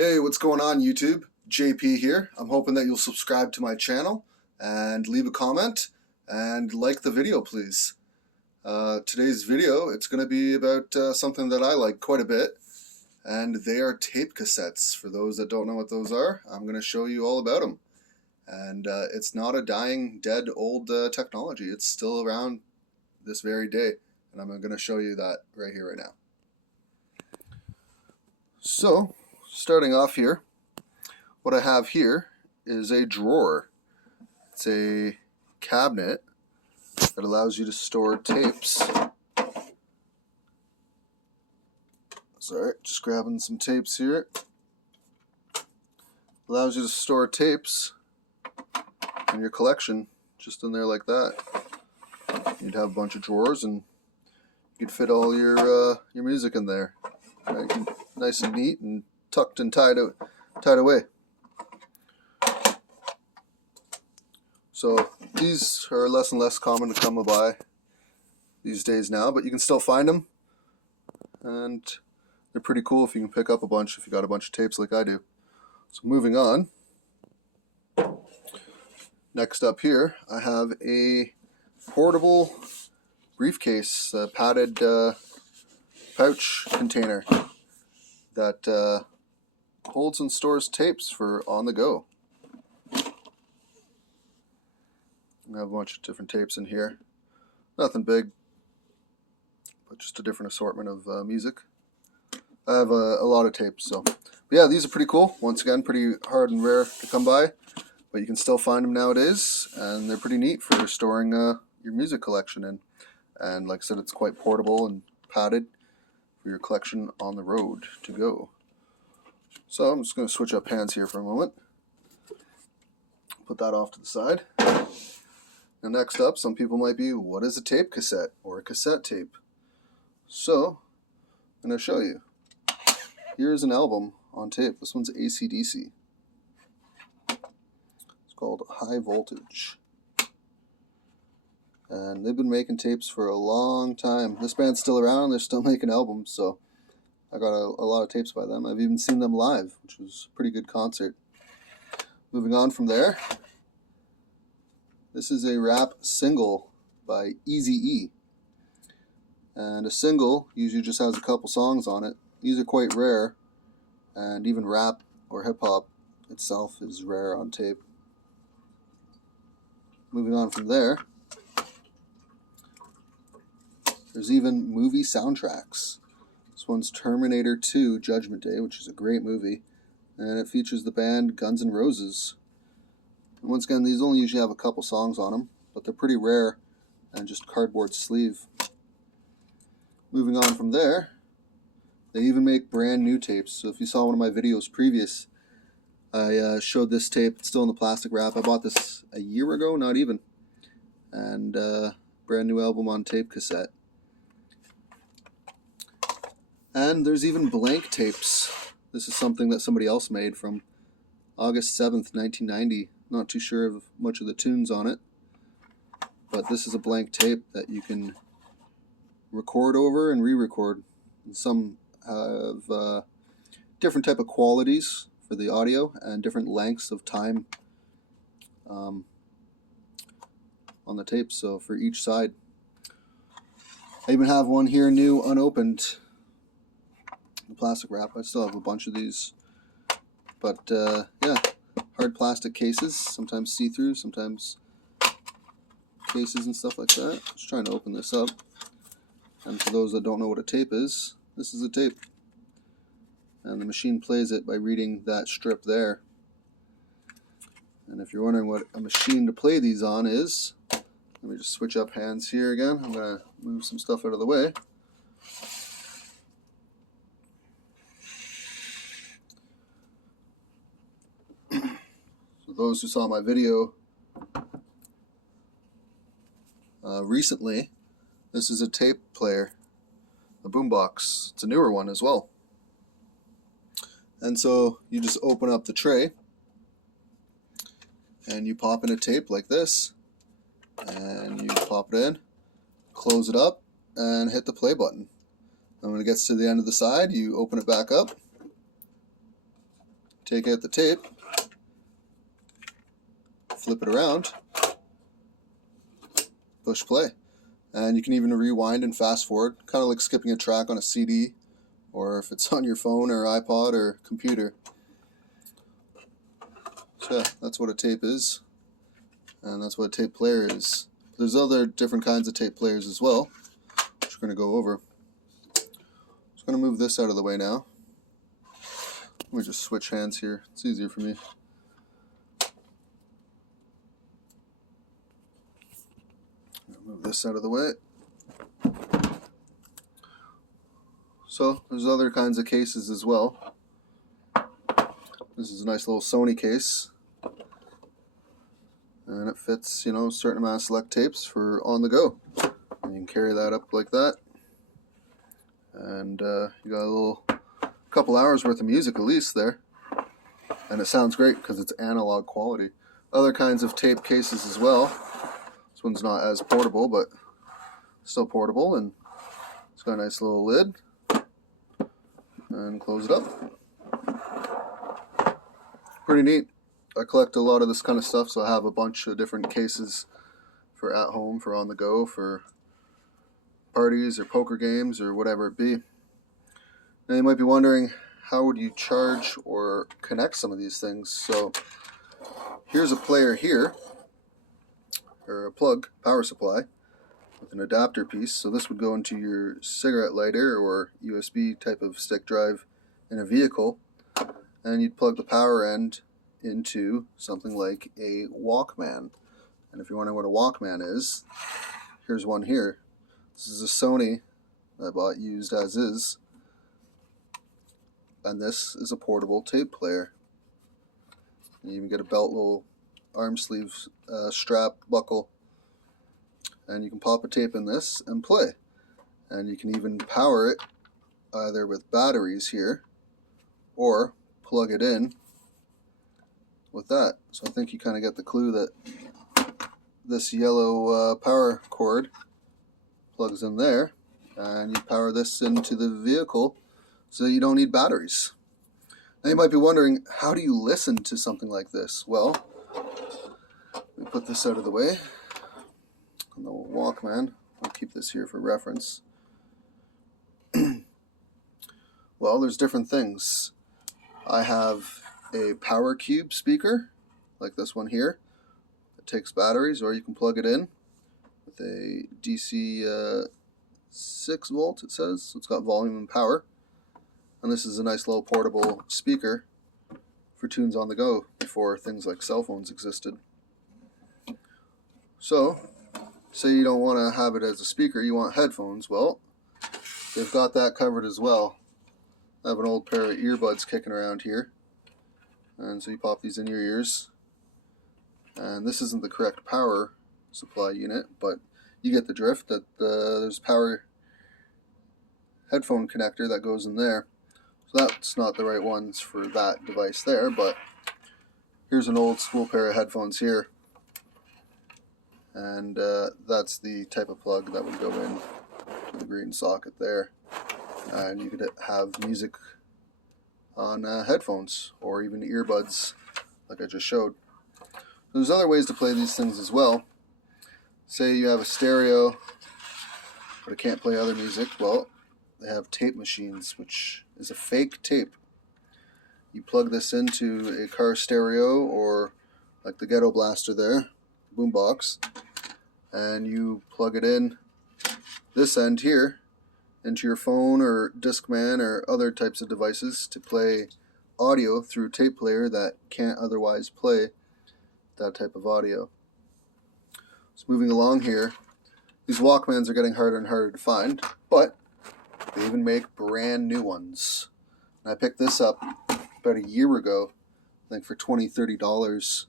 Hey, what's going on YouTube? JP here. I'm hoping that you'll subscribe to my channel and leave a comment and like the video, please. Today's video, it's going to be about something that I like quite a bit, and they are tape cassettes. For those that don't know what those are, I'm going to show you all about them. And it's not a dying, dead, old technology. It's still around this very day, and I'm going to show you that right here, right now. So, starting off here, what I have here is a drawer. It's a cabinet that allows you to store tapes. Sorry, just grabbing some tapes here. Allows you to store tapes in your collection just in there like that. You'd have a bunch of drawers and you could fit all your music in there. Right? Nice and neat and tucked and tied away. So these are less and less common to come by these days now, but you can still find them, and they're pretty cool if you can pick up a bunch if you got a bunch of tapes like I do. So moving on, next up here I have a portable briefcase, padded pouch container that holds and stores tapes for on the go. I have a bunch of different tapes in here. Nothing big, but just a different assortment of music. I have a lot of tapes, so. But yeah, these are pretty cool. Once again, pretty hard and rare to come by, but you can still find them nowadays, and they're pretty neat for storing your music collection in. And like I said, it's quite portable and padded for your collection on the road to go. So I'm just going to switch up hands here for a moment. Put that off to the side. And next up, some people might be, what is a tape cassette or a cassette tape? So I'm going to show you. Here's an album on tape. This one's AC/DC. It's called High Voltage. And they've been making tapes for a long time. This band's still around. They're still making albums, so I got a lot of tapes by them. I've even seen them live, which was a pretty good concert. Moving on from there, this is a rap single by Eazy-E. And a single usually just has a couple songs on it. These are quite rare, and even rap or hip-hop itself is rare on tape. Moving on from there, there's even movie soundtracks. This one's Terminator 2 Judgment Day, which is a great movie, and it features the band Guns N' Roses. And once again, these only usually have a couple songs on them, but they're pretty rare and just cardboard sleeve. Moving on from there, they even make brand new tapes. So if you saw one of my videos previous, I showed this tape. It's still in the plastic wrap. I bought this a year ago, not even, and brand new album on tape cassette. And there's even blank tapes. This is something that somebody else made from August 7th, 1990. Not too sure of much of the tunes on it, but this is a blank tape that you can record over and re-record. And some have different type of qualities for the audio and different lengths of time on the tape, so for each side. I even have one here new, unopened. The plastic wrap. I still have a bunch of these, but yeah, hard plastic cases, sometimes see-through, sometimes cases and stuff like that. Just trying to open this up. And for those that don't know what a tape is, this is a tape, and the machine plays it by reading that strip there. And if you're wondering what a machine to play these on is, let me just switch up hands here again. I'm going to move some stuff out of the way. Those who saw my video recently, this is a tape player, a boombox. It's a newer one as well. And so you just open up the tray and you pop in a tape like this, and you pop it in, close it up, and hit the play button. And when it gets to the end of the side, you open it back up, take out the tape, flip it around, push play. And you can even rewind and fast forward, kind of like skipping a track on a CD, or if it's on your phone or iPod or computer. So yeah, that's what a tape is, and that's what a tape player is. There's other different kinds of tape players as well, which we're going to go over. Just going to move this out of the way now. Let me just switch hands here. It's easier for me. Move this out of the way. So there's other kinds of cases as well. This is a nice little Sony case, and it fits, you know, a certain amount of select tapes for on the go. And you can carry that up like that, and you got a little couple hours worth of music at least there, and it sounds great because it's analog quality. Other kinds of tape cases as well. This one's not as portable, but still portable, and it's got a nice little lid, and close it up. Pretty neat. I collect a lot of this kind of stuff, so I have a bunch of different cases for at home, for on the go, for parties or poker games or whatever it be. Now you might be wondering, how would you charge or connect some of these things? So here's a player here, or a plug, power supply, with an adapter piece. So this would go into your cigarette lighter or USB type of stick drive in a vehicle, and you'd plug the power end into something like a Walkman. And if you're wondering what a Walkman is, here's one here. This is a Sony that I bought used as is, and this is a portable tape player. You even get a belt, little arm sleeve strap buckle, and you can pop a tape in this and play. And you can even power it either with batteries here or plug it in with that. So I think you kind of get the clue that this yellow power cord plugs in there, and you power this into the vehicle so you don't need batteries. Now you might be wondering, how do you listen to something like this? Well, let me put this out of the way. On the Walkman, I'll keep this here for reference. Well, there's different things. I have a power cube speaker, like this one here. It takes batteries, or you can plug it in with a DC 6 volt, it says. So it's got volume and power. And this is a nice little portable speaker for tunes on the go before things like cell phones existed. So, say you don't want to have it as a speaker, you want headphones. Well, they've got that covered as well. I have an old pair of earbuds kicking around here, and so you pop these in your ears. And this isn't the correct power supply unit, but you get the drift that there's a power headphone connector that goes in there. So that's not the right ones for that device there, but here's an old school pair of headphones here, and that's the type of plug that would go in to the green socket there, and you could have music on headphones or even earbuds like I just showed. There's other ways to play these things as well. Say you have a stereo but it can't play other music. Well, they have tape machines, which is a fake tape. You plug this into a car stereo, or like the Ghetto Blaster there, boombox, and you plug it in this end here into your phone or Discman or other types of devices to play audio through a tape player that can't otherwise play that type of audio. So moving along here, these Walkmans are getting harder and harder to find, but they even make brand new ones. And I picked this up about a year ago, I think for $20, $30,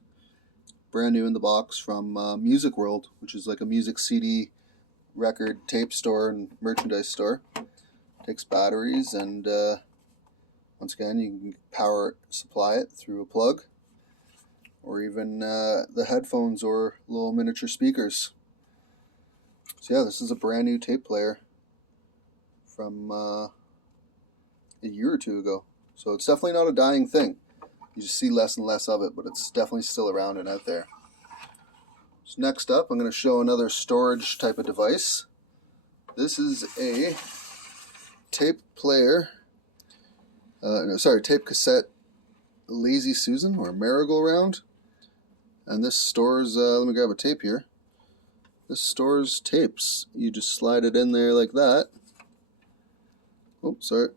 brand new in the box from Music World, which is like a music CD, record, tape store, and merchandise store. Takes batteries, and once again, you can power supply it through a plug, or even the headphones or little miniature speakers. So yeah, this is a brand new tape player from a year or two ago. So it's definitely not a dying thing. You just see less and less of it, but it's definitely still around and out there. So next up, I'm going to show another storage type of device. This is a tape player, tape cassette Lazy Susan or merry-go-round. And this stores, let me grab a tape here. This stores tapes. You just slide it in there like that. Oh, sorry.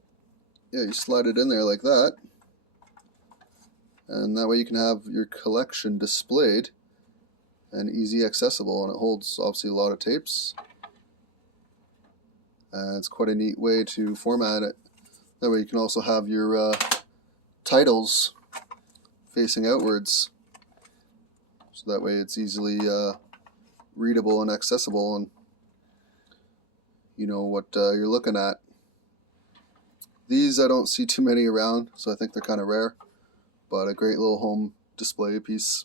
Yeah, you slide it in there like that. And that way you can have your collection displayed and easy accessible. And it holds, obviously, a lot of tapes. And it's quite a neat way to format it. That way you can also have your titles facing outwards. So that way it's easily readable and accessible, and you know what you're looking at. These I don't see too many around, so I think they're kind of rare, but a great little home display piece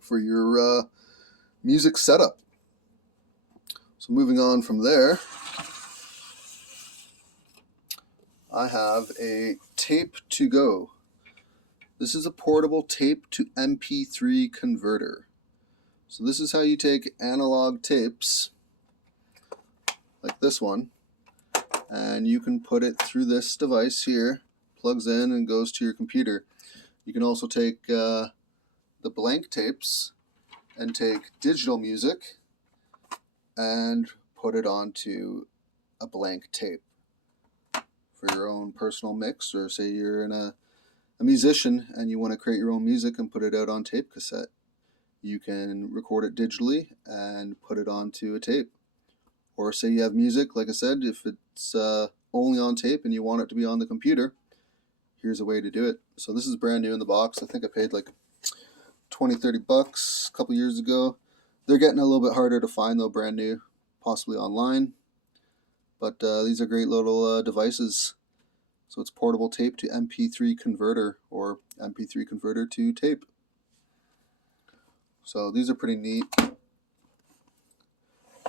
for your music setup. So moving on from there, I have a tape to go. This is a portable tape to MP3 converter. So this is how you take analog tapes, like this one, and you can put it through this device here, plugs in and goes to your computer. You can also take the blank tapes and take digital music and put it onto a blank tape for your own personal mix, or say you're a musician and you want to create your own music and put it out on tape cassette. You can record it digitally and put it onto a tape. Or say you have music, like I said, if it's only on tape and you want it to be on the computer, here's a way to do it. So this is brand new in the box. I think I paid like $20-30 a couple years ago. They're getting a little bit harder to find though, brand new, possibly online. But these are great little devices. So it's portable tape to MP3 converter, or MP3 converter to tape. So these are pretty neat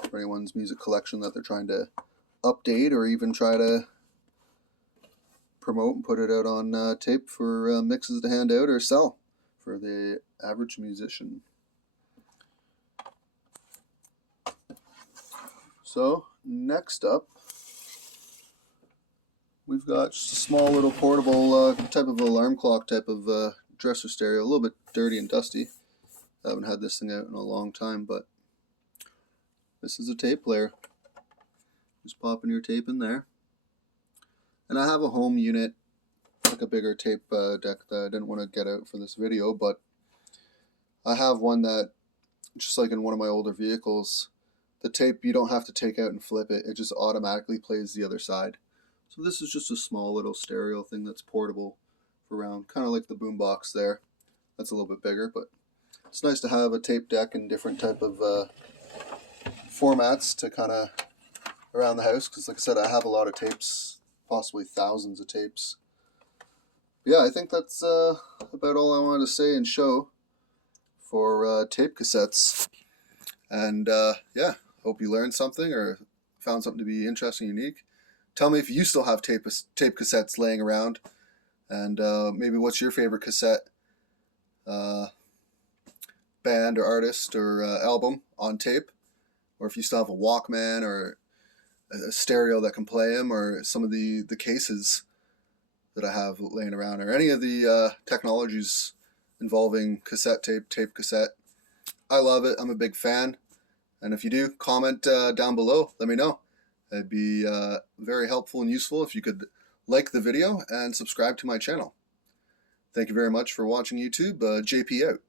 for anyone's music collection that they're trying to update or even try to promote and put it out on tape for mixes to hand out or sell for the average musician. So next up, we've got just a small little portable type of alarm clock type of dresser stereo, a little bit dirty and dusty. I haven't had this thing out in a long time, but this is a tape player. Just popping your tape in there. And I have a home unit, like a bigger tape deck that I didn't want to get out for this video, but I have one that, just like in one of my older vehicles, the tape you don't have to take out and flip it, it just automatically plays the other side. So this is just a small little stereo thing that's portable for around, kind of like the boombox there. That's a little bit bigger, but it's nice to have a tape deck in different type of formats to kind of around the house, because like I said, I have a lot of tapes, possibly thousands of tapes. But yeah, I think that's about all I wanted to say and show for tape cassettes. And yeah, hope you learned something or found something to be interesting and unique. Tell me if you still have tape cassettes laying around, and maybe what's your favorite cassette band or artist or album on tape, or if you still have a Walkman or a stereo that can play them, or some of the cases that I have laying around, or any of the technologies involving cassette tape cassette. I love it. I'm a big fan. And if you do, comment down below. Let me know. It'd be very helpful and useful if you could like the video and subscribe to my channel. Thank you very much for watching YouTube. JP out.